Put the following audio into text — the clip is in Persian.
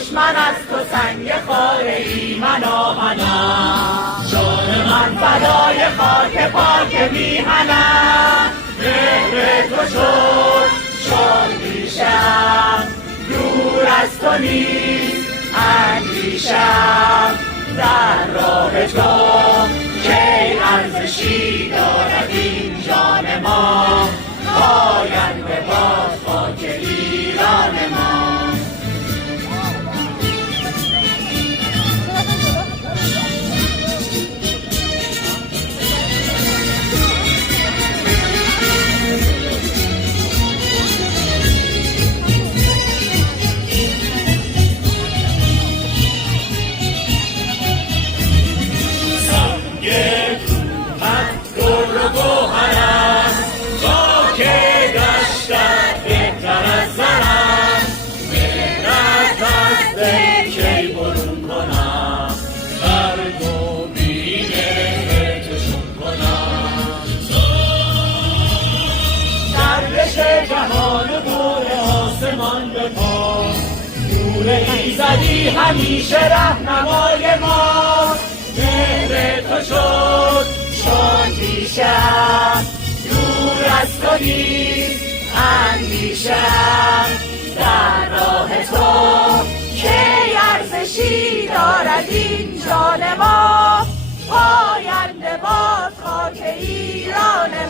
دشمن از تو سنگ خاره ای من آمدم، جان من فدای خاک پاک میهنم. مهر تو شد شادیشم، دور از تو نیست اندیشم. در راه تو کی ارزشی دارد این جان ما، پاینده باد خاک ایران ما. ایزدی همیشه رهنمای ما، مهر تو شد شادیشم، دور از تو نیست اندیشم. در راه تو کی ارزشی دارد این جان ما، پاینده باد خاک ایران ما.